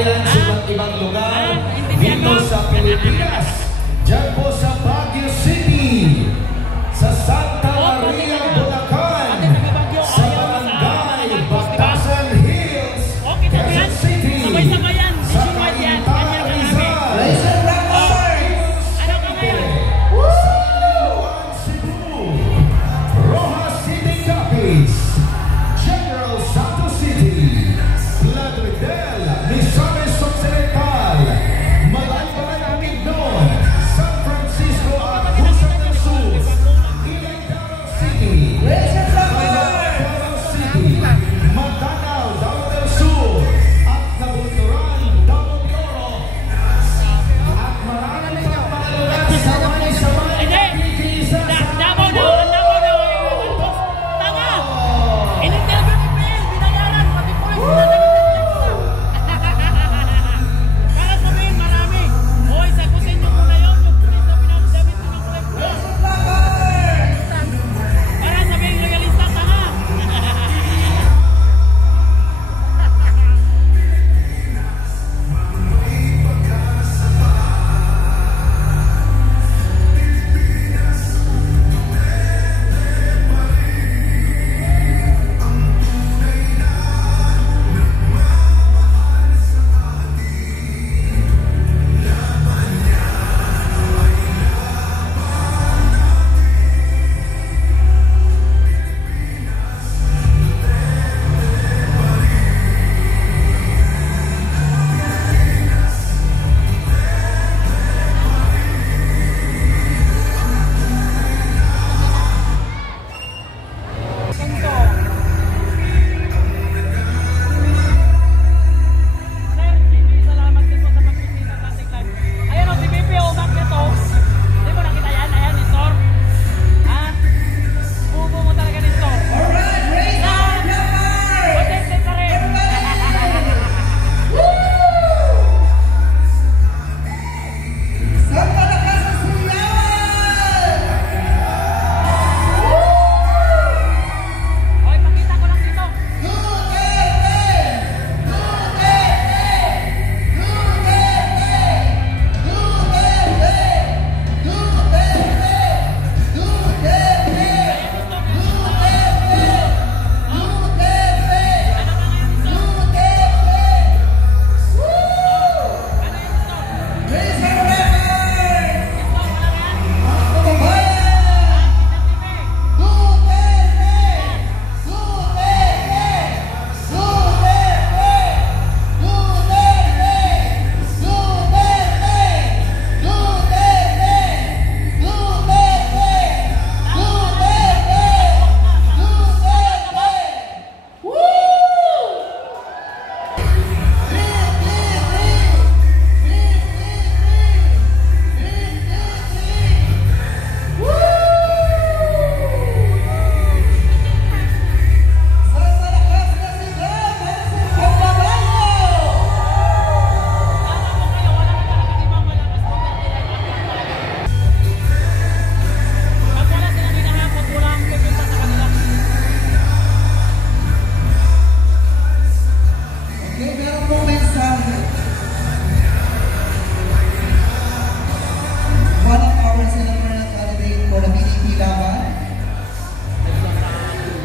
kababayan sa iba't ibang lugar dito sa Pilipinas. Diyan po sa Baguio City, sa Santa Maria, Bulacan, sa Barangay Batasan Hills, Quezon City, sa Cainta, Rizal, sa Liloan, Cebu, Rojas City, Capiz, General Santos City, Plaridel, Misamis Occidental, Malaybalay, Bukidnon, San Francisco at Busan del Sur, Iloilo City, Davao City, Matanao, Davao del Sur, at Cabunturan, Davao de Oro, at maraming pang mga lugar sabay-sabay nakikiisa sa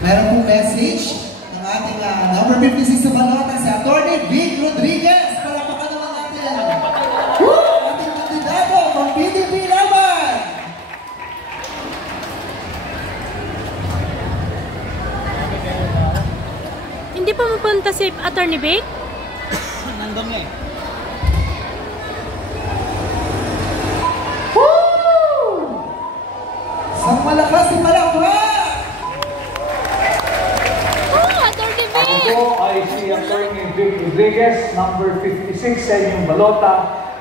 meron pong message ng ating number 56 sa balota, si Atty. Vic Rodriguez. Palapakan naman natin. Ating kandidato ng PDP naman. Hindi pa mapunta si Atty. Vic? Nandun nga eh. Sang malakas si Palakpak! Ako po ay si Atty. Vic Rodriguez, number 56 sa inyong balota,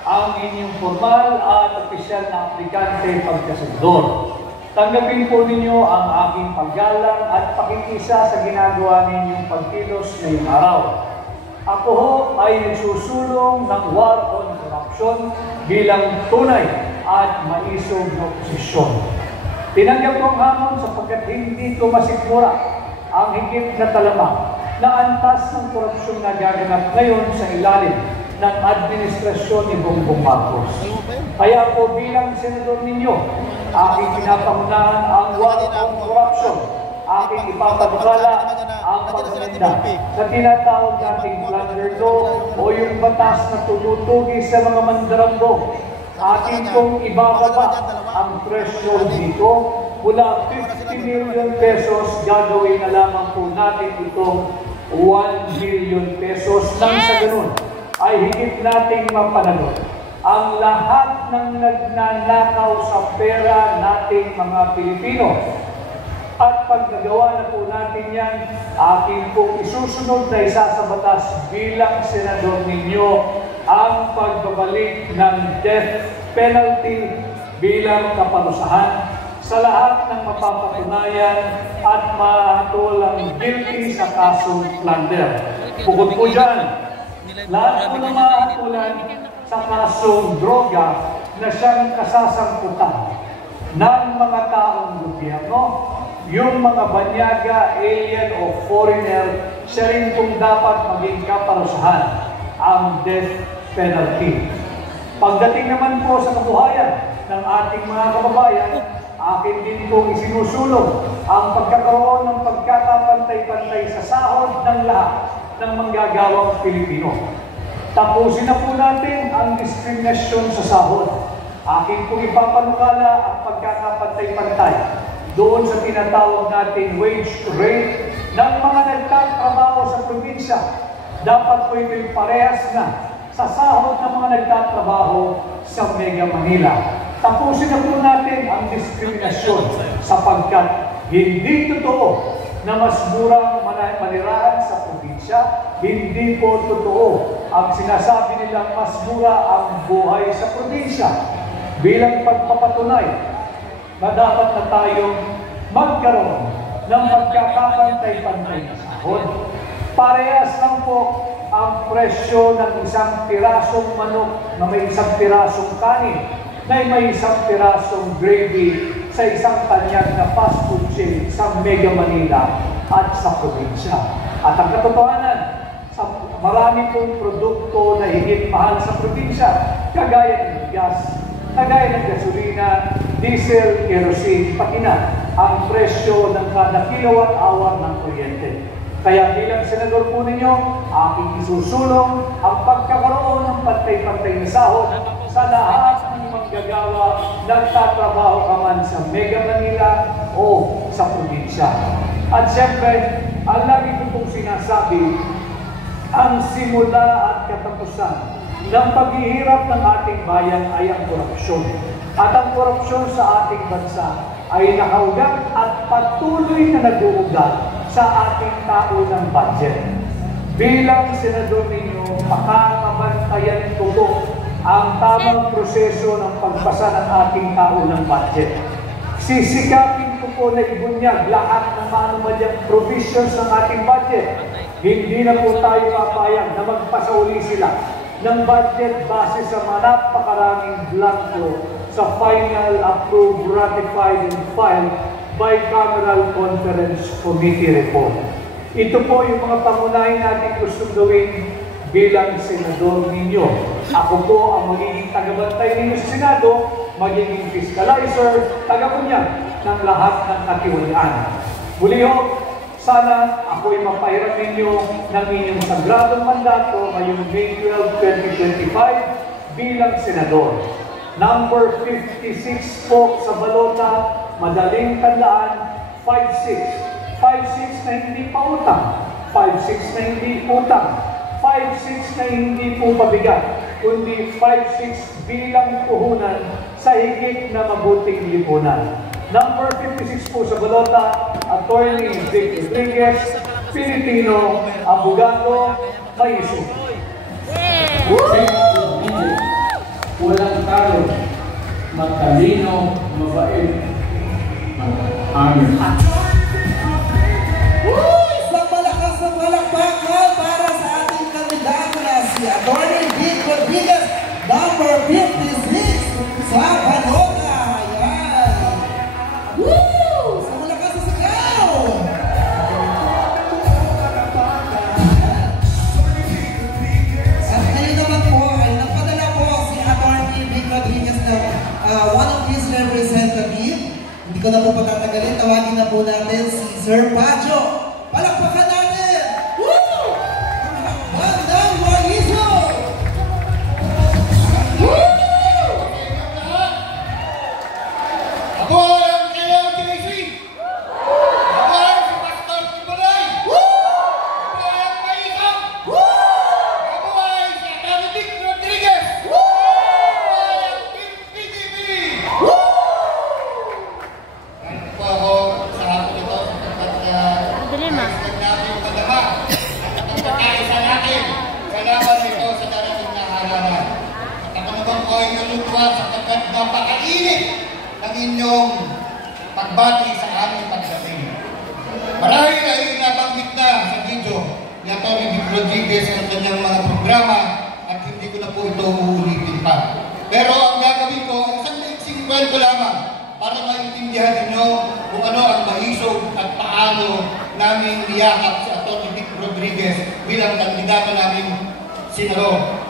ang inyong formal at opisyal na aplikante pagkasenador. Tanggapin po ninyo ang aking paggalang at pakikisa sa ginagawa ninyong pagkilos ngayong araw. Ako ho ay nagsusulong ng war on corruption bilang tunay at maisog na oposisyon. Tinanggap ko ang hamon sapagkat hindi ko masikmura ang higit na talamak na antas ng korupsyon na gaganap ngayon sa ilalim ng administrasyon ni Bongbong Marcos. Kaya po bilang senador ninyo, aking pinapangunahan ang war on corruption. Aking ipapadukala ang pag-amenda sa tinatawag nating plunder law o yung batas na tumutugi sa mga mandarambo. Akin pong ibababa ang threshold dito mula 50 million pesos, gagawin na lamang po natin itong 1 billion pesos. Nang sa ganun ay higit nating mapanalo ang lahat ng nagnanakaw sa pera nating mga Pilipino. At pag nagawa na po natin yan, akin pong isusunod na isa sa batas bilang senador ninyo ang pagbabalik ng death penalty bilang kaparusahan sa lahat ng mapapatunayan at mahatulang guilty sa kasong plunder. Bukod po dyan, lahat po na mahatulan sa kasong droga na siyang kasasangkutan ng mga taong gobyerno, yung mga banyaga, alien o foreigner, siya rin kung dapat maging kaparusahan ang death penalty. Pagdating naman po sa kabuhayan ng ating mga kababayan, akin din pong isinusulong ang pagkakaroon ng pagkakapantay-pantay sa sahod ng lahat ng manggagawang Pilipino. Tapusin na po natin ang diskriminasyon sa sahod. Akin pong ipapanukala ang pagkakapantay-pantay doon sa tinatawag natin wage rate ng mga nagtatrabaho sa probinsya. Dapat po ito'y parehas na sa sahod ng mga nagtatrabaho sa Mega Manila. Tapusin na po natin ang diskriminasyon sapagkat hindi totoo na mas murang manirahan sa probinsya. Hindi po totoo ang sinasabi nilang mas mura ang buhay sa probinsya. Bilang pagpapatunay na dapat na tayong magkaroon ng pagkakapantay-pantay na sahod. Parehas lang po ang presyo ng isang pirasong manok na may isang pirasong kanin, na may isang pirasong gravy sa isang tanyag na fast food chain sa Mega Manila at sa probinsya. At ang katotohanan, sa marami pong produkto na higit mahal sa probinsya, kagaya ng gas, kagaya ng gasolina, diesel, kerosene, pati na ang presyo ng kada kilowatt hour ng kuryente. Kaya bilang senador po ninyo, aking isusulong ang pagkakaroon ng pantay-pantay na sahod sa lahat ng manggagawa nagtatrabaho ka man sa Mega Manila o sa probinsya. At siyempre, ang lagi ko pong sinasabi, ang simula at katapusan ng paghihirap ng ating bayan ay ang korupsyon. At ang korupsyon sa ating bansa ay nakaugat at patuloy na nag-uugat sa ating taunang budget. Bilang senador ninyo, pakakabantayan ko po ang tamang proseso ng pagpasa ng ating taunang budget. Sisikapin ko po na ibunyag lahat ng manumalyang provisions ng ating budget. Hindi na po tayo papayag na magpasa uli sila ng budget base sa mga napakaraming blanco sa final approved, ratified, and filed bicameral conference committee report. Ito po yung mga pangunahin natin gustong gawin bilang senador ninyo. Ako po ang magiging tagabantay ninyo sa Senado, magiging fiscalizer, tagabunyag ng lahat ng katiwalian. Muli ho, sana ako'y mapahiram ninyo ng inyong sagradong mandato ngayong May 12, 2025 bilang senador. Number 56 po sa balota, madaling tandaan, 56. 56 na hindi pa utang, 56 na hindi utang, 56 na hindi po pabigat, kundi 56 bilang puhunan sa higit na mabuting lipunan. Number 56 po sa balota, Attorney Vic Rodriguez, Pilipino, abogado, Maiso. Walang talo, matalino, mabait, amin. Isang malakas na palakpakan para sa ating kandidato na si Attorney Vic Rodriguez, number 56 sa Balota. Ayan. Woo! Sa malakas na sigaw! At ngayon naman po ko na po patatagalin, tawagin na po natin si Sir Pacho. Palakpakan natin! Woo! Bandang Waiso! Woo! Ako ang kailangan JC! Ako ay si Pastor Tibalay! Ako ay ang Maikam! Ako ay si Atty. Vic Rodriguez! Ako ay ang Team PTV! Nandito po ako sa hapon ito sapagkat naisip natin yung madama at ang pagkaisa natin sa laban ito sa darating na halaman. At ako naman po ay nalutwa sapagkat napakainit ang inyong pagbati sa aming pagdating. Marahil ay nabanggit na sa video ni Atty. Vic Rodriguez ang kanyang mga programa at hindi ko na po ito uulitin pa. Pero ang gagawin ko ay isang maiksing kwento lamang para maintindihan ninyo kung ano ang maisog at paano namin niyakap si Atty. Vic Rodriguez bilang kandidato namin senador.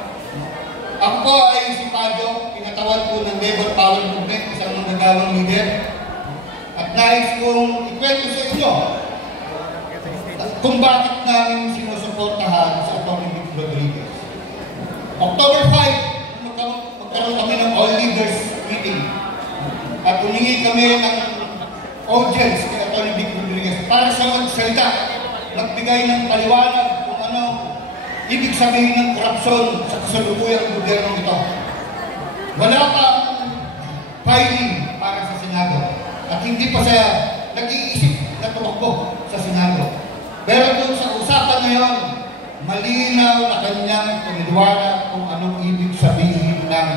Ako po ay si Pajo, pinatawan po ng Labor Power Movement, isang manggagawang leader. At nais kong ikwento sa inyo kung bakit namin sinusuportahan sa Atty. Vic Rodriguez. October 5, magkaroon kami ng All Leaders Meeting. At humingi kami ng audience kay Atty. Vic Rodriguez para sa magsalita, magbigay ng paliwanag kung ano ibig sabihin ng korupsyon sa kasalukuyang gobyerno ito. Wala pang filing para sa Senado at hindi pa siya nag-iisip na tumakbo sa Senado. Pero kung sa usapan ngayon, malinaw na kanyang paniwala kung anong ibig sabihin ng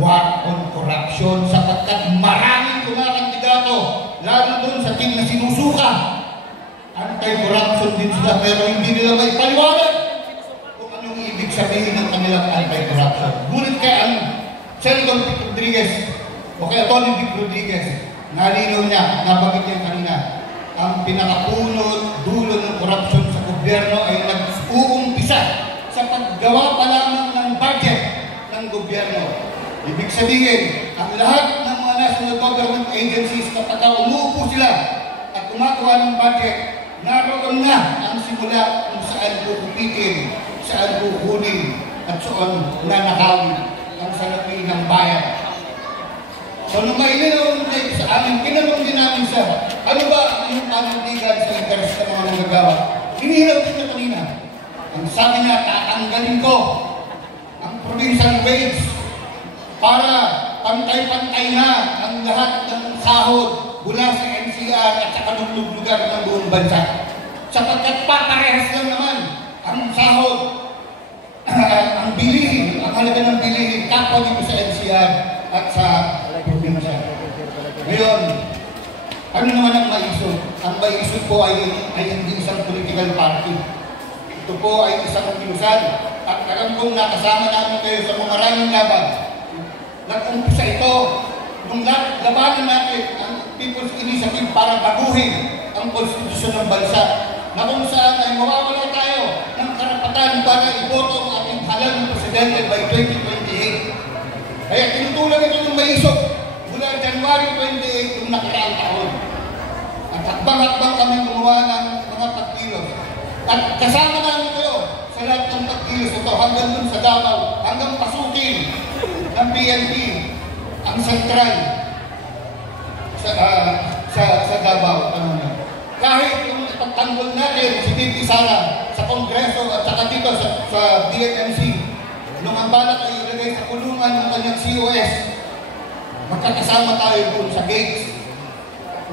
war on corruption sapagkat maraming kumakandidato lalo dun sa team na sinusuka. Anti-corruption din sila pero hindi nila may paliwanag ibig sabihin ng kanilang anti-corruption. Ngunit kay ang Senator Vic Rodriguez o kay Atty. Vic Rodriguez, nalinaw niya, nabanggit niya kanina, ang pinakapunot dulo ng korupsyon sa gobyerno ay nag-uumpisa sa paggawa pa lamang ng budget ng gobyerno. Ibig sabihin, ang lahat ng mga national government agencies kapag umuupo sila at gumagawa ng budget, naroon na ang simula kung saan kukupitin, saan kukunin at saan nanakawin ang salapi ng bayan. So nung mailinaw niya sa amin, kinanong din namin siya, ano ba yung panindigan sa interes ng mga nagagawa? Hinihilap din niya kanina. Ang sabi niya, tatanggalin ko ang provincial wage para pantay-pantay na ang lahat ng sahod mula sa NCR at sa kanunong lugar ng buong bansa. Sapagkat paparehas lang naman ang sahod, ang bilihin, ang halaga ng bilihin, kapwa dito sa NCR at sa probinsya. Ngayon, ano naman ang maisog? Ang maisog po ay hindi isang political party. Ito po ay isang kilusan. At alam kong nakasama namin kayo sa mga maraming laban. Nag-umpisa ito nung labanan natin ang People's Initiative para baguhin ang konstitusyon ng bansa na kung saan ay mawawala tayo ng karapatan para iboto ang ating halal na presidente by 2028. Kaya tinutulang ito ng maisog mula January 28 ng nakaraang taon. At hakbang-hakbang kami gumawa ng mga pagkilos. At kasama namin kayo sa lahat ng pagkilos ito hanggang dun sa Davao, hanggang pasukin ng PNP ang sentral sa Davao. Kahit yung ipagtanggol natin si VP Sara sa Kongreso at saka dito sa DMMC, nung ang balak ay ilagay sa kulungan ng kanyang COS, magkakasama tayo doon sa gates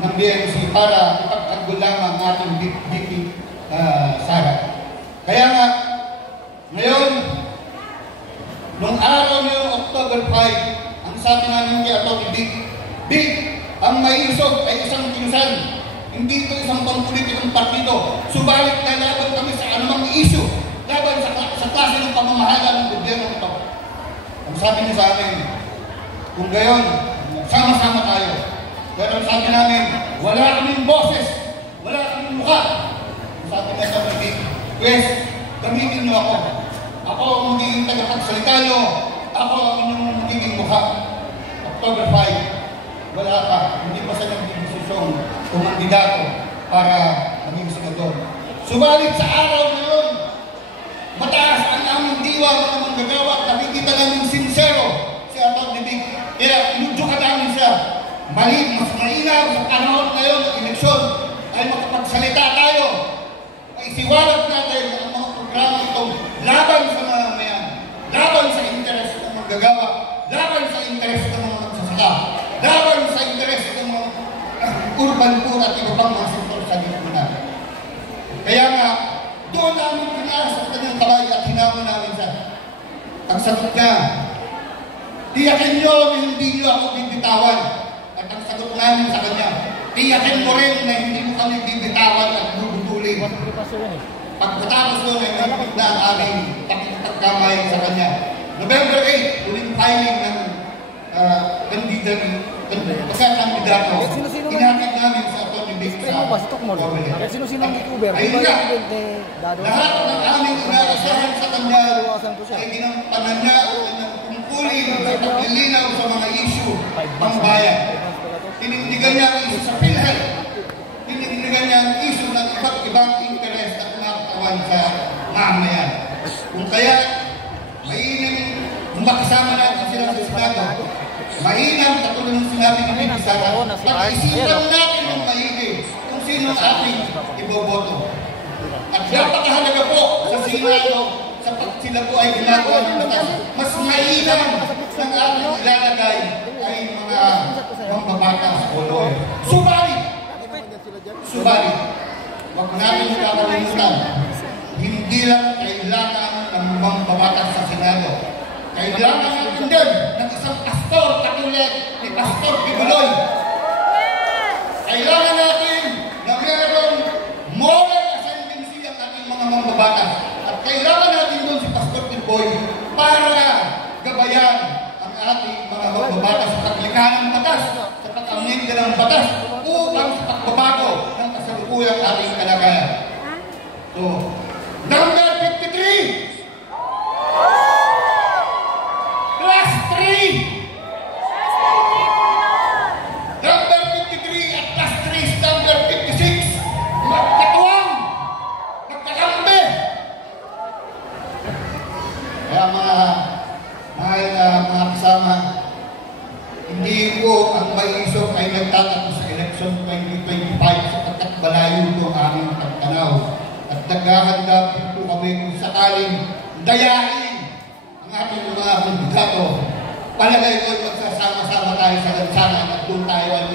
ng DMMC para ipagtanggol lamang ating VP Sara. Kaya nga, ngayon, nung araw ng October 5, ang sabi namin kay Atty. Vic, ang maisog ay isang kilusan. Hindi ito isang pampulitikong partido. Subalit lalaban kami sa anumang issue laban sa klase ng pamamahala ng gobyerno ito. Ang sabi niya sa amin, kung gayon, sama-sama tayo. Pero ang sabi namin, wala kaming boses, wala kaming mukha. Ang sabi niya sa amin, Wes, gamitin niyo ako. Ako ang magiging tagapagsalita niyo. Ako ang inyong magiging mukha. October 5. wala pa, hindi pa siya nagdidesisyon kumandidato para maging senador. Subalit sa araw na yun, mataas ang aming diwa mga manggagawa, nakikita namin sincero si Atty. Vic. Kaya inudyukan namin siya. Mali, mas mainam sa panahon ngayon ng eleksyon ay makapagsalita tayo. Ay siwalat natin ang mga programa itong laban sa mamamayan, laban sa interes ng manggagawa, laban sa interes ng mga magsasaka, laban sa interes ng mga urban poor at iba pang mga sektor sa lipunan. Kaya nga, doon namin pinaas sa kanyang kabay at hinamon namin siya. Ang sagot niya, tiyakin niyo na hindi niyo ako bibitawan. At ang sagot namin sa kanya, tiyakin mo rin na hindi mo kami bibitawan at bubutulin. Pagkatapos doon ay nagpapit na ang aming pagkamay sa kanya. November 8, uling filing ng pagkakandidato. Inatid namin sa Atty. Vic sa Comelec. Ayun nga, lahat ng aming inaasahan sa kanya ay ginampanan niya ang kanyang tungkulin sa paglilinaw sa mga issue ng bayan. Tinindigan niya ang issue sa PhilHealth. Tinindigan niya ang issue ng iba't ibang interes at nakatawan sa mamayan. Kung kaya, mainam, kung makasama natin sila sa Senado, mainam katulad ng sinabi ng Vic Sara, pag-isipan natin ng maigi kung sino ang ating iboboto. At napakahalaga po sa Senado, sapag sila po ay ginagawa ng batas, mas mainam ng ating ilalagay ay mga mambabatas o lawyer. Subalit, wag natin kakalimutan, hindi lang kailangan ng mambabatas sa Senado. Kailangan natin din ng isang pastor katulad ni Pastor Bibuloy. Kailangan natin na mayroong moral ascendancy ang ating mga mambabatas. At kailangan natin doon si Pastor Bibuloy para gabayan ang ating mga mambabatas sa paglikha ng batas, sa pag-amnenda ng batas, upang sa pagbabago ng kasalukuyang ating kalagayan. So, number 53! Class 3! Number 53 at class 3 number 56. Magkatuwang! Magkakambi! Kaya mga kasama, hindi po ang maiisok ay nagtatakbo sa election 2025 sapagkat malayo po ang aming pagtanaw. At naghahanda po kami kung sakaling dayain ating mga kandidato, palagay ko magsasama-sama tayo sa lansangan at doon tayo ay